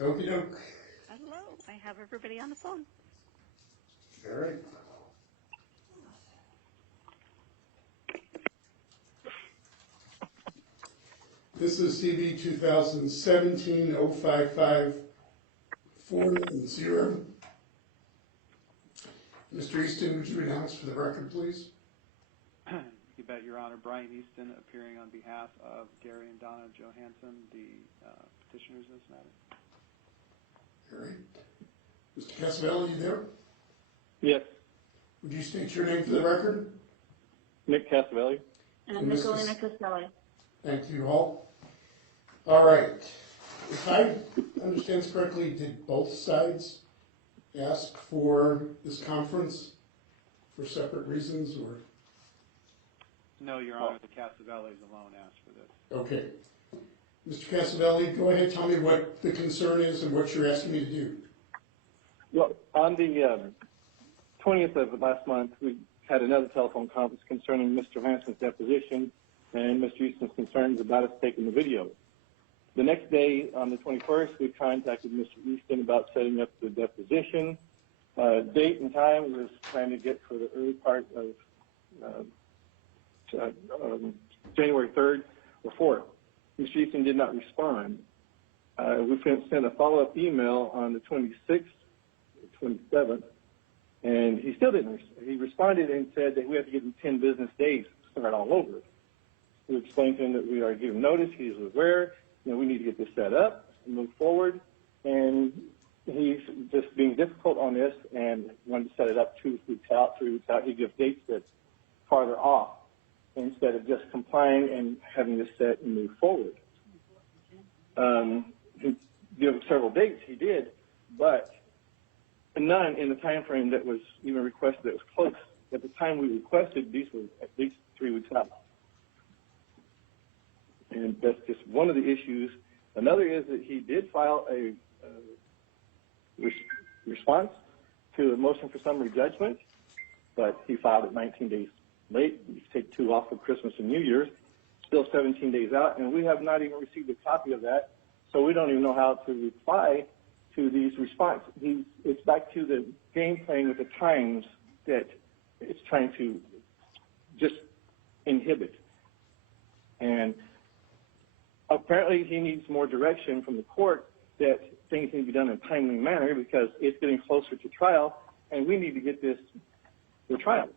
Okey doke. Hello, I have everybody on the phone. All right. This is CB 2017-055-490. Mr. Easton, would you announce for the record, please? You bet, Your Honor. Brian Easton, appearing on behalf of Gary and Donna Johanson, the petitioners in this matter. All right. Mr. Casavelli, you there? Yes. Would you state your name for the record? Nick Casavelli. And And Nicolina Castelli. Thank you all. All right. If I understand this correctly, did both sides ask for this conference for separate reasons, or? No, Your Honor, the Casavellis alone asked for this. Okay. Mr. Casavelli, go ahead, tell me what the concern is and what you're asking me to do. Well, on the 20th of last month, we had another telephone conference concerning Mr. Johanson's deposition and Mr. Easton's concerns about us taking the video. The next day, on the 21st, we contacted Mr. Easton about setting up the deposition. Date and time we was trying to get for the early part of January 3rd or 4th. Mr. Easton did not respond. We sent a follow-up email on the 26th, 27th, and he still didn't. He responded and said that we have to give him 10 business days to start all over. We explained to him that we are giving notice. He's aware. We need to get this set up and move forward. And he's just being difficult on this and wanted to set it up 2 weeks out, 3 weeks out. He gives dates that's farther off instead of just complying and having this set and move forward. He gave several dates, he did, but none in the time frame that was even requested that was close. At the time we requested, these were at least 3 weeks out. And that's just one of the issues. Another is that he did file a response to a motion for summary judgment, but he filed it 19 days late. You take 2 off for Christmas and New Year's, still 17 days out, and we have not even received a copy of that, so we don't even know how to reply to these responses. It's back to the game playing with the times that it's trying to just inhibit. And apparently he needs more direction from the court that things need to be done in a timely manner because it's getting closer to trial, and we need to get this to trial,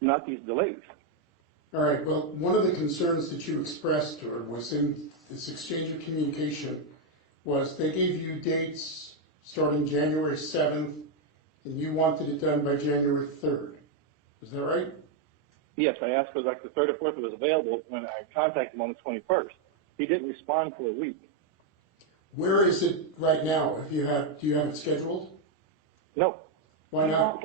not these delays. All right, well, one of the concerns that you expressed or was in this exchange of communication was they gave you dates starting January 7th, and you wanted it done by January 3rd. Is that right? Yes, I asked for like the 3rd or 4th it was available when I contacted him on the 21st. He didn't respond for a week. Where is it right now? Do you have it scheduled? No. Why not?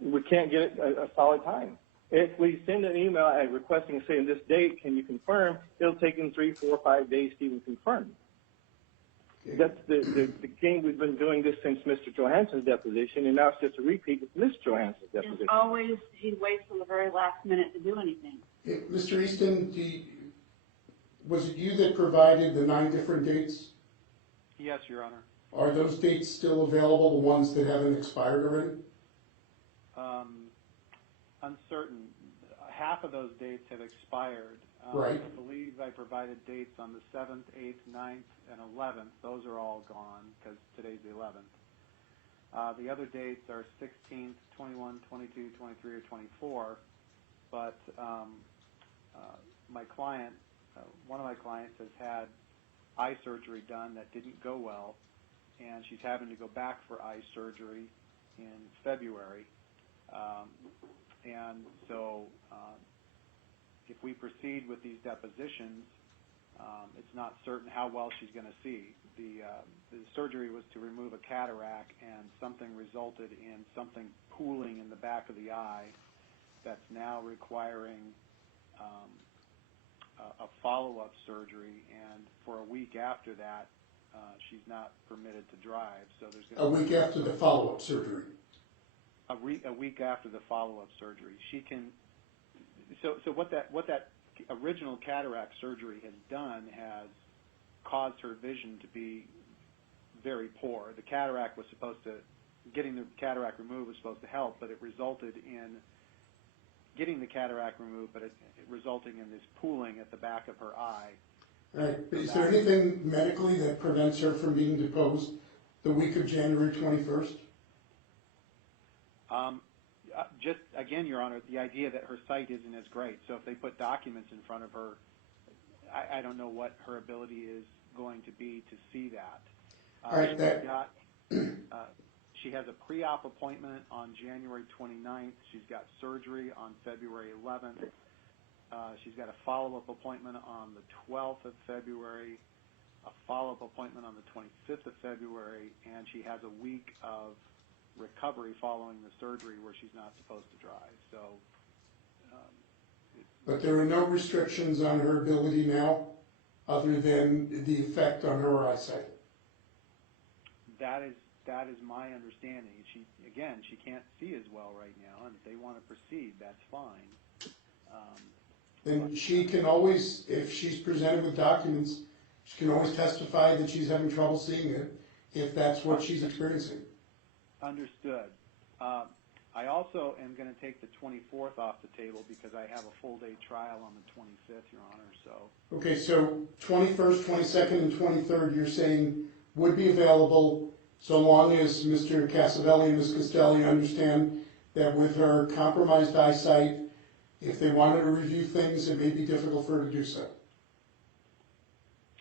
We can't get it a solid time. If we send an email requesting, saying this date, can you confirm, it'll take him 3, 4, 5 days to even confirm. Okay. That's the game we've been doing this since Mr. Johanson's deposition, and now it's just a repeat with Ms. Johansson's deposition. It's always, he waits till the very last minute to do anything. Hey, Mr. Easton, was it you that provided the 9 different dates? Yes, Your Honor. Are those dates still available, the ones that haven't expired already? Uncertain. Half of those dates have expired. Right. I believe I provided dates on the 7th, 8th, 9th, and 11th. Those are all gone because today's the 11th. The other dates are 16th, 21, 22, 23, or 24. But my client, one of my clients has had eye surgery done that didn't go well, and she's having to go back for eye surgery in February. And so if we proceed with these depositions, it's not certain how well she's going to see. The surgery was to remove a cataract, and something resulted in something pooling in the back of the eye that's now requiring a follow-up surgery, and for a week after that, she's not permitted to drive. So there's going to a week after the follow-up surgery. A week after the follow-up surgery, she can. So what that original cataract surgery has done has caused her vision to be very poor. The cataract was supposed to, getting the cataract removed was supposed to help, but it resulted in getting the cataract removed, but it resulting in this pooling at the back of her eye. Right, but is there anything medically that prevents her from being deposed the week of January 21st? Just, again, Your Honor, the idea that her sight isn't as great. So if they put documents in front of her, I don't know what her ability is going to be to see that. All right, She has a pre-op appointment on January 29th. She's got surgery on February 11th. She's got a follow-up appointment on the 12th of February, a follow-up appointment on the 25th of February, and she has a week of recovery following the surgery where she's not supposed to drive. So, but there are no restrictions on her ability now other than the effect on her eyesight. that is my understanding. She can't see as well right now, and if they want to proceed, that's fine. Then she can always, if she's presented with documents, she can always testify that she's having trouble seeing it, if that's what she's experiencing. Understood. I also am going to take the 24th off the table because I have a full-day trial on the 25th, Your Honor. So. Okay, so 21st, 22nd, and 23rd, you're saying would be available so long as Mr. Casavelli and Ms. Castelli understand that with her compromised eyesight, if they wanted to review things, it may be difficult for her to do so.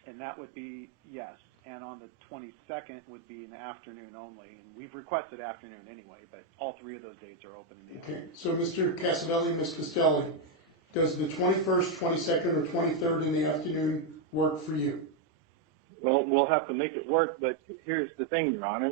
And that would be, yes. And on the 22nd would be in the afternoon only. And we've requested afternoon anyway, but all three of those dates are open in the afternoon. Okay, so Mr. Casavelli and Ms. Castelli, does the 21st, 22nd, or 23rd in the afternoon work for you? Well, we'll have to make it work, but here's the thing, Your Honor.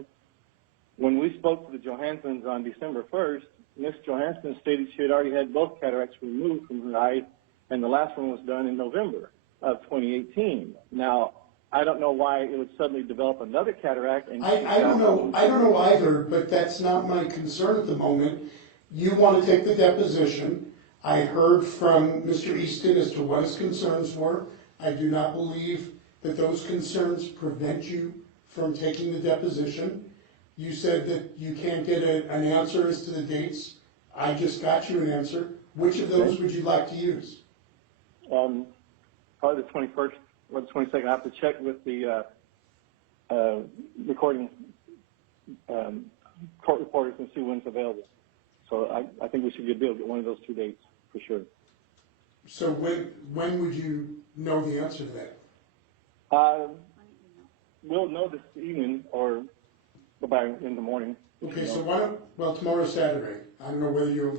When we spoke to the Johansons on December 1st, Ms. Johanson stated she had already had both cataracts removed from her eye, and the last one was done in November of 2018. Now, I don't know why it would suddenly develop another cataract. And I don't know either, but that's not my concern at the moment. You want to take the deposition. I heard from Mr. Easton as to what his concerns were. I do not believe that those concerns prevent you from taking the deposition. You said that you can't get an answer as to the dates. I just got you an answer. Which of those would you like to use? Probably the 21st or the 22nd. I have to check with the recording court reporters and see when's available. So I think we should be able to get one of those 2 dates for sure. So when would you know the answer to that? We'll know this evening or by in the morning. Okay, so tomorrow's Saturday. I don't know whether you'll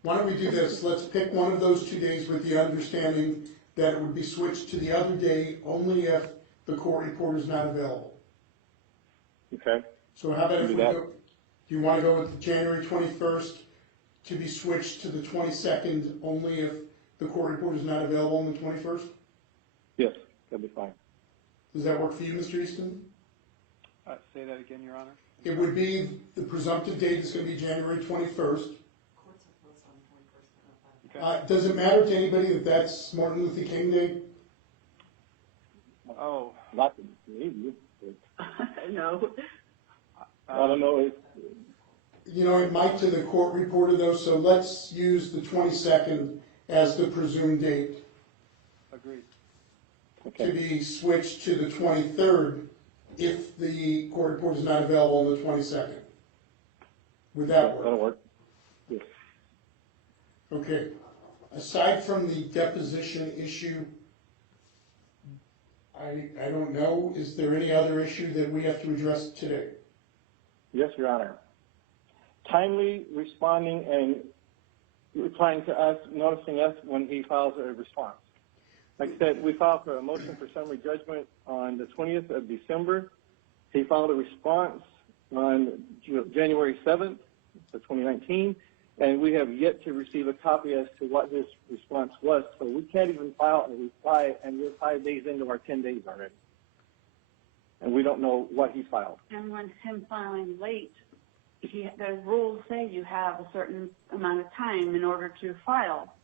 why don't we do this? Let's pick one of those 2 days with the understanding that it would be switched to the other day only if the court reporter is not available. Okay. So how about if we go, do you want to go with the January 21st to be switched to the 22nd only if the court reporter is not available on the 21st? Yes, that'd be fine. Does that work for you, Mr. Easton? Say that again, Your Honor. It would be, the presumptive date is going to be January 21st. Okay. Does it matter to anybody that that's Martin Luther King Day? Oh. Not maybe. No. I don't know. You know, it might to the court reporter though, so let's use the 22nd as the presumed date. Agreed. Okay. To be switched to the 23rd if the court reporter is not available on the 22nd. Would that work? That'll work. Yes. Okay. Aside from the deposition issue, I don't know, is there any other issue that we have to address today? Yes, Your Honor. Timely responding and replying to us, noticing us when he files a response. Like I said, we filed for a motion for summary judgment on the 20th of December. He filed a response on January 7th of 2019, and we have yet to receive a copy as to what his response was. So we can't even file a reply, and we're 5 days into our 10 days already. And we don't know what he filed. And when him filing late, the rules say you have a certain amount of time in order to file.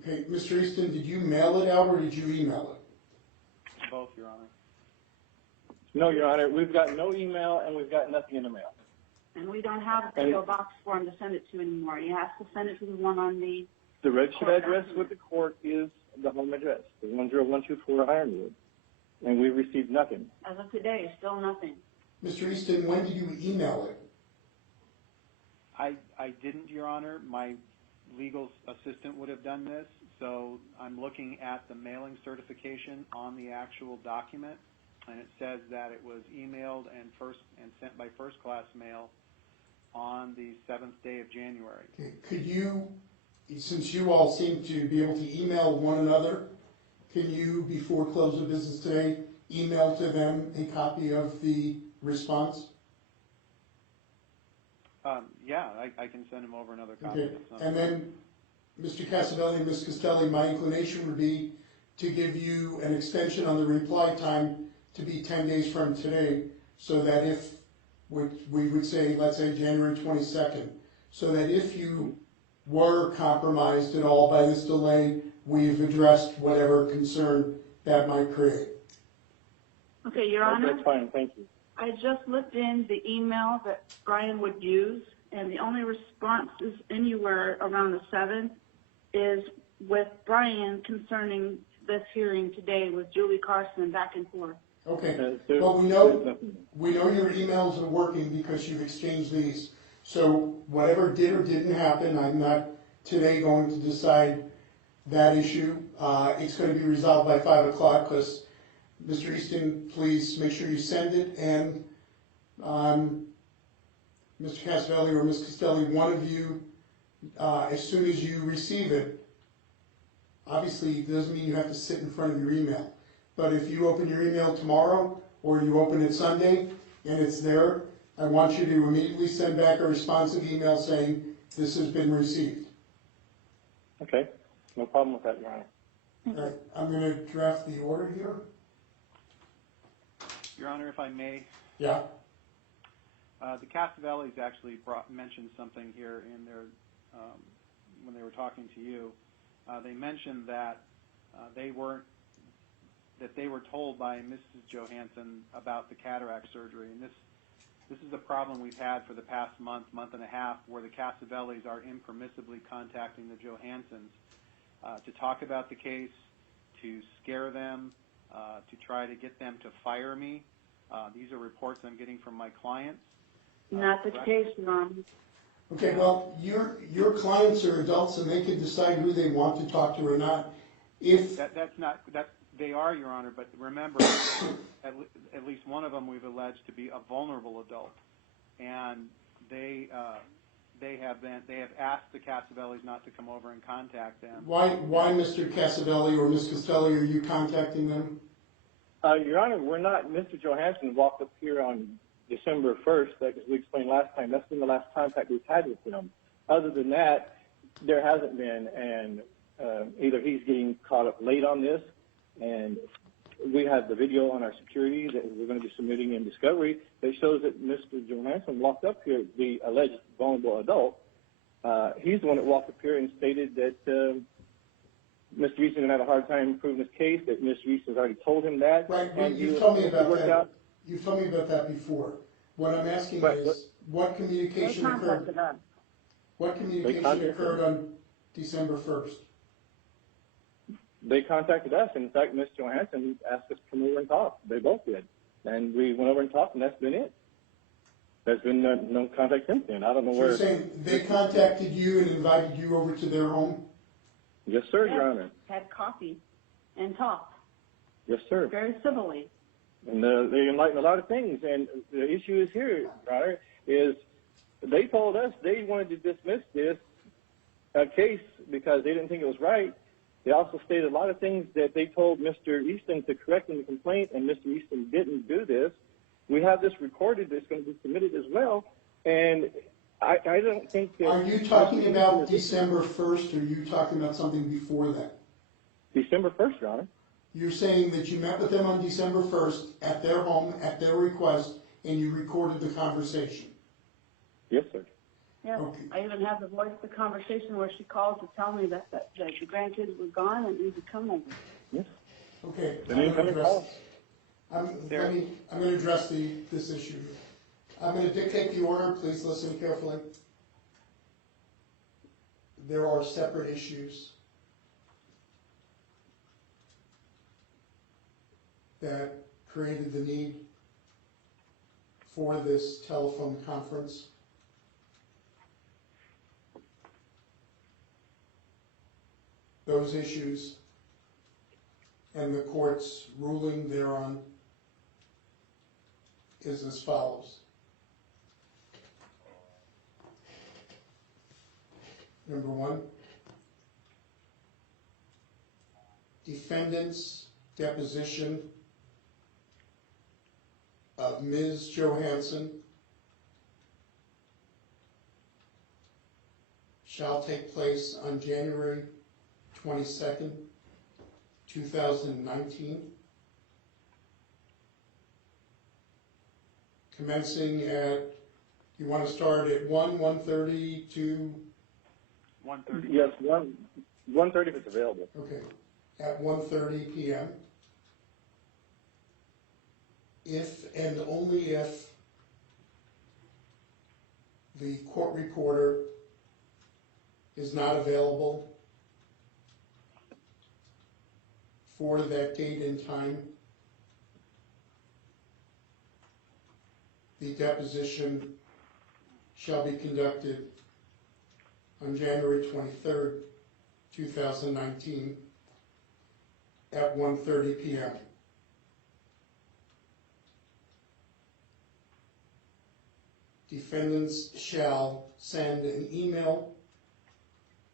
Okay, Mr. Easton, did you mail it out or did you email it? both, Your Honor. No, Your Honor, we've got no email and we've got nothing in the mail. And we don't have a PO box for him to send it to anymore. He has to send it to the one on the registered address with the court is the home address, the 10124 Ironwood, and we've received nothing. As of today, still nothing. Mr. Easton, when did you email it? I didn't, Your Honor. My legal assistant would have done this, so I'm looking at the mailing certification on the actual document, and it says that it was emailed and sent by first-class mail on the 7th day of January. Okay. Could you, since you all seem to be able to email one another, can you, before close of business today, email to them a copy of the response? Yeah, I can send him over another copy. Okay. And then, Mr. Casabelli and Ms. Costelli, my inclination would be to give you an extension on the reply time to be 10 days from today, so that if, we would say, let's say January 22nd, so that if you were compromised at all by this delay, we've addressed whatever concern that might create. Okay, Your Honor. That's fine, thank you. I just looked in the email that Brian would use, and the only responses anywhere around the 7th is with Brian concerning this hearing today with Julie Carson back and forth. Okay, well, we know your emails are working because you've exchanged these. So whatever did or didn't happen, I'm not today going to decide that issue. It's going to be resolved by 5 o'clock because Mr. Easton, please make sure you send it, and Mr. Casabelli or Ms. Costelli, one of you, as soon as you receive it, obviously it doesn't mean you have to sit in front of your email, but if you open your email tomorrow or you open it Sunday and it's there, I want you to immediately send back a responsive email saying this has been received. Okay, no problem with that, Your Honor. All right, I'm going to draft the order here. Your Honor, if I may. Yeah. The Casabellis actually mentioned something here in their when they were talking to you. They mentioned that they were told by Mrs. Johanson about the cataract surgery, and this is a problem we've had for the past month and a half, where the Casabellis are impermissibly contacting the Johansons to talk about the case, to scare them, to try to get them to fire me. These are reports I'm getting from my clients. Not the case, Your Honor. Okay, well, your clients are adults and they can decide who they want to talk to or not. If They are, Your Honor, but remember, at least one of them we've alleged to be a vulnerable adult, and they have asked the Casabellis not to come over and contact them. Why, Mr. Casabelli or Ms. Costelli, are you contacting them? Your Honor, we're not. Mr. Johanson walked up here on December 1st, as we explained last time. That's been the last contact we've had with him. Other than that, there hasn't been, and either he's getting caught up late on this, and we have the video on our security that we're going to be submitting in discovery that shows that Mr. Johanson walked up here, the alleged vulnerable adult. He's the one that walked up here and stated that Mr. Easton would have a hard time proving his case, that Mr. Easton's already told him that. Right, but you've told me about that. You've told me about that before. What I'm asking is, what communication occurred? What communication occurred on December 1st? They contacted us, and in fact, Mr. Johanson asked us to come over and talk. They both did, and we went over and talked, and that's been it. There's been no contact since then. I don't know where. So you're saying they contacted you and invited you over to their home? Yes, sir, Yes, Your Honor. had coffee and talked. Yes, sir. Very civilly. And they enlightened a lot of things. And the issue is here, Your Honor, is they told us they wanted to dismiss this case because they didn't think it was right. They also stated a lot of things that they told Mr. Easton to correct in the complaint, and Mr. Easton didn't do this. We have this recorded that's going to be submitted as well, and I don't think that... Are you talking about December 1st, or are you talking about something before that? December 1st, Your Honor. You're saying that you met with them on December 1st at their home, at their request, and you recorded the conversation? Yes, sir. Yes, Okay. I even have the voice of the conversation where she called to tell me that the grandkids were gone and we could come over. Yes. Okay. The incoming call. I'm going to address this issue. I'm going to dictate the order. Please listen carefully. There are separate issues that created the need for this telephone conference. Those issues and the court's ruling thereon is as follows. Number one, defendant's deposition of Ms. Johanson shall take place on January 22nd, 2019, commencing at, you want to start at 1:30 to? 1:30. Yes, 1:30 if it's available. Okay, at 1:30 p.m. If and only if the court reporter is not available for that date and time, the deposition shall be conducted on January 23rd, 2019 at 1:30 p.m. Defendants shall send an email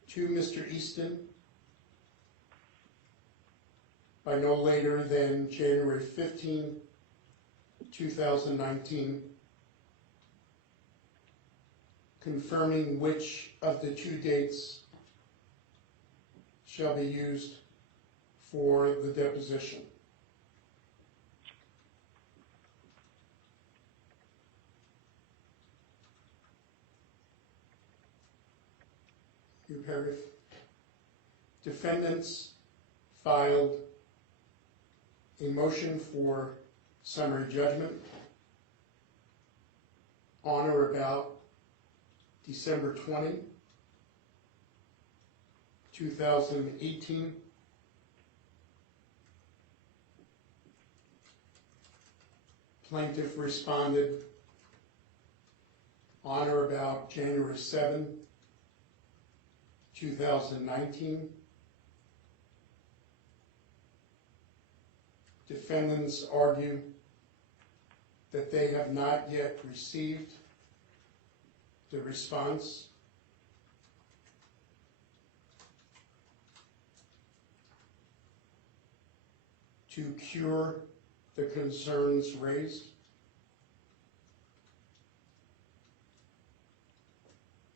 to Mr. Easton by no later than January 15, 2019, confirming which of the two dates shall be used for the deposition. New paragraph. Defendants filed a motion for summary judgment on or about December 20, 2018. Plaintiff responded on or about January 7, 2019. Defendants argue that they have not yet received the response to cure the concerns raised.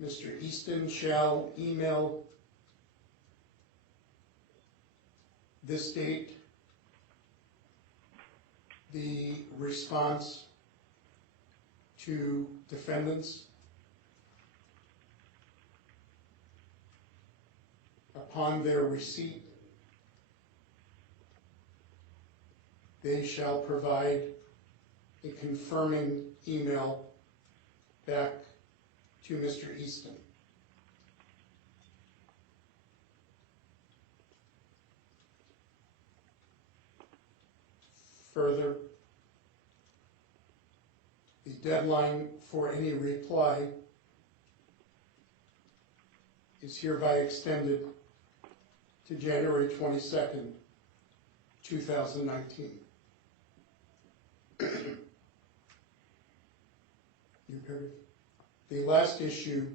Mr. Easton shall email this date the response to defendants. Upon their receipt, they shall provide a confirming email back to Mr. Easton. Further, the deadline for any reply is hereby extended to January 22nd, 2019. The last issue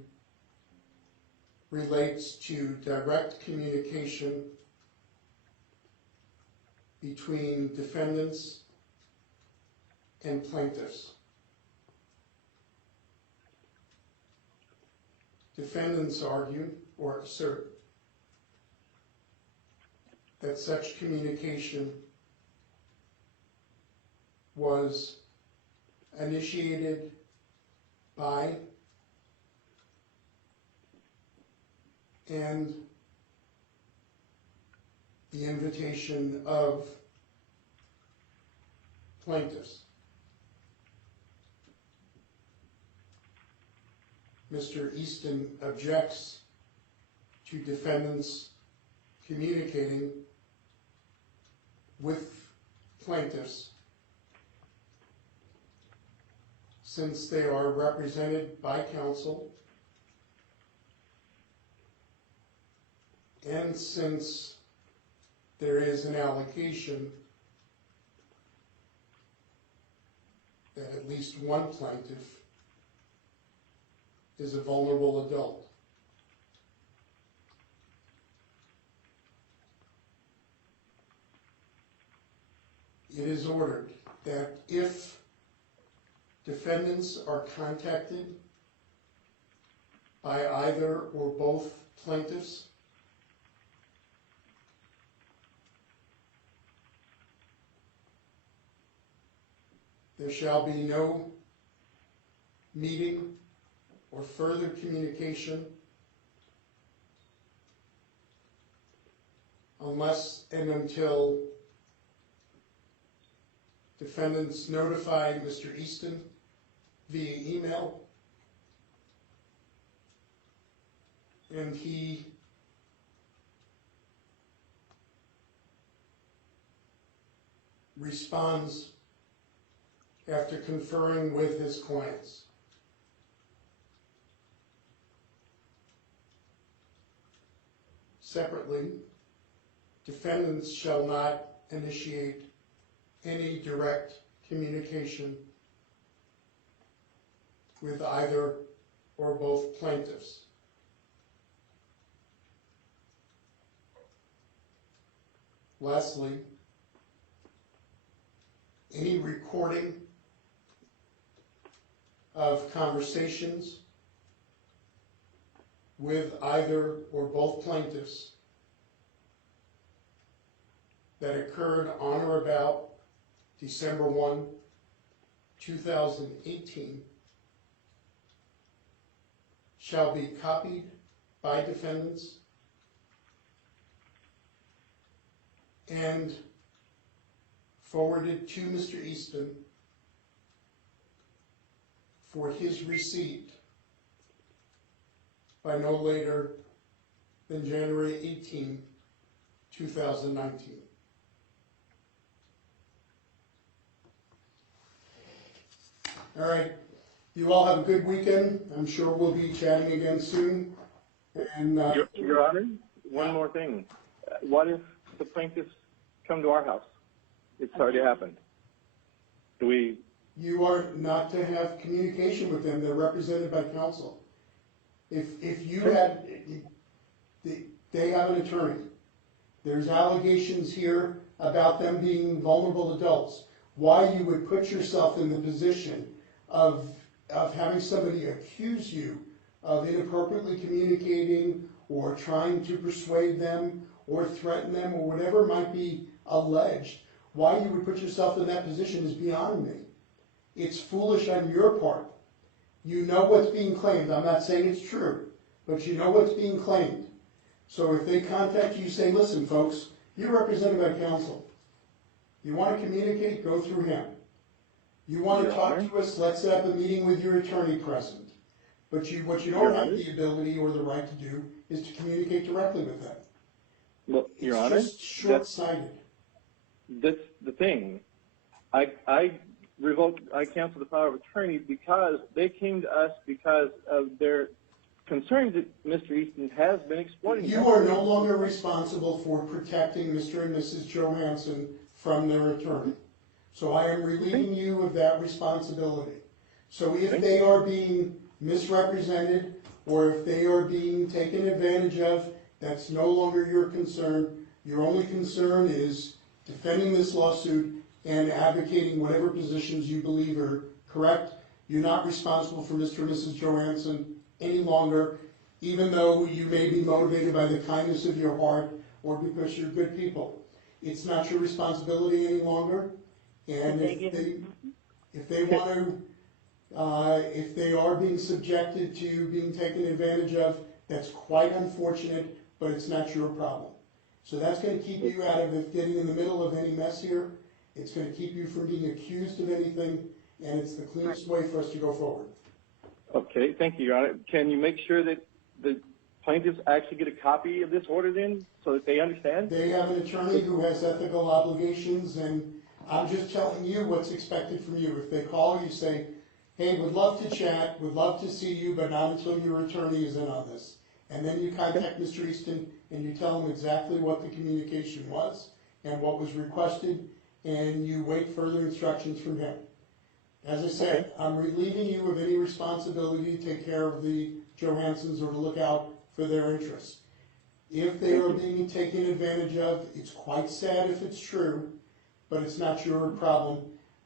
relates to direct communication between defendants and plaintiffs. Defendants argue or assert that such communication was initiated by and the invitation of plaintiffs. Mr. Easton objects to defendants communicating with plaintiffs since they are represented by counsel and since there is an allegation that at least one plaintiff is a vulnerable adult. It is ordered that if defendants are contacted by either or both plaintiffs, there shall be no meeting or further communication unless and until defendants notify Mr. Easton via email and he responds after conferring with his clients. Separately, defendants shall not initiate any direct communication with either or both plaintiffs. Lastly, any recording of conversations with either or both plaintiffs that occurred on or about December 1, 2018 shall be copied by defendants and forwarded to Mr. Easton for his receipt by no later than January 18, 2019. All right, you all have a good weekend. I'm sure we'll be chatting again soon. And Your Honor, one more thing. What if the plaintiffs come to our house? It's already happened. Do we? You are not to have communication with them. They're represented by counsel. If you had, they have an attorney. There's allegations here about them being vulnerable adults. Why you would put yourself in the position of having somebody accuse you of inappropriately communicating or trying to persuade them or threaten them or whatever might be alleged, why you would put yourself in that position is beyond me. It's foolish on your part. You know what's being claimed. I'm not saying it's true, but you know what's being claimed. So if they contact you, say, listen, folks, you're represented by counsel. You want to communicate, go through him. You want to talk to us, let's set up a meeting with your attorney present. But what you don't have the ability or the right to do is to communicate directly with them. Well, Your Honor, it's just short-sighted. That's the thing. I canceled the power of attorney because they came to us because of their concerns that Mr. Easton has been exploiting. You are no longer responsible for protecting Mr. and Mrs. Johanson from their attorney. So I am relieving you of that responsibility. So if they are being misrepresented or if they are being taken advantage of, that's no longer your concern. Your only concern is defending this lawsuit and advocating whatever positions you believe are correct. You're not responsible for Mr. and Mrs. Johanson any longer, even though you may be motivated by the kindness of your heart or because you're good people. It's not your responsibility any longer. And if they want to, if they are being subjected to being taken advantage of, that's quite unfortunate, but it's not your problem. So that's going to keep you out of getting in the middle of any mess here. It's gonna keep you from being accused of anything, and it's the cleanest way for us to go forward. Okay, thank you, Your Honor. Can you make sure that the plaintiffs actually get a copy of this order then, so that they understand? They have an attorney who has ethical obligations, and I'm just telling you what's expected from you. If they call you, say, hey, would love to chat, would love to see you, but not until your attorney is in on this. And then you contact Mr. Easton and you tell him exactly what the communication was and what was requested, and you wait further instructions from him. As I said, I'm relieving you of any responsibility to take care of the Johansons or to look out for their interests. If they are being taken advantage of, it's quite sad if it's true, but it's not your problem.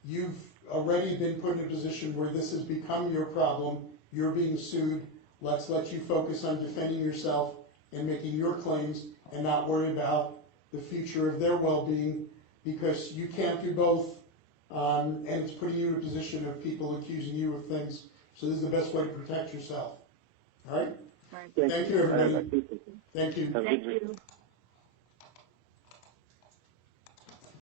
You've already been put in a position where this has become your problem. You're being sued. Let's let you focus on defending yourself and making your claims and not worry about the future of their well-being, because you can't do both, and it's putting you in a position of people accusing you of things. So this is the best way to protect yourself. All right? Right. Thank you, everybody. Thank you. Have a good Thank week. you.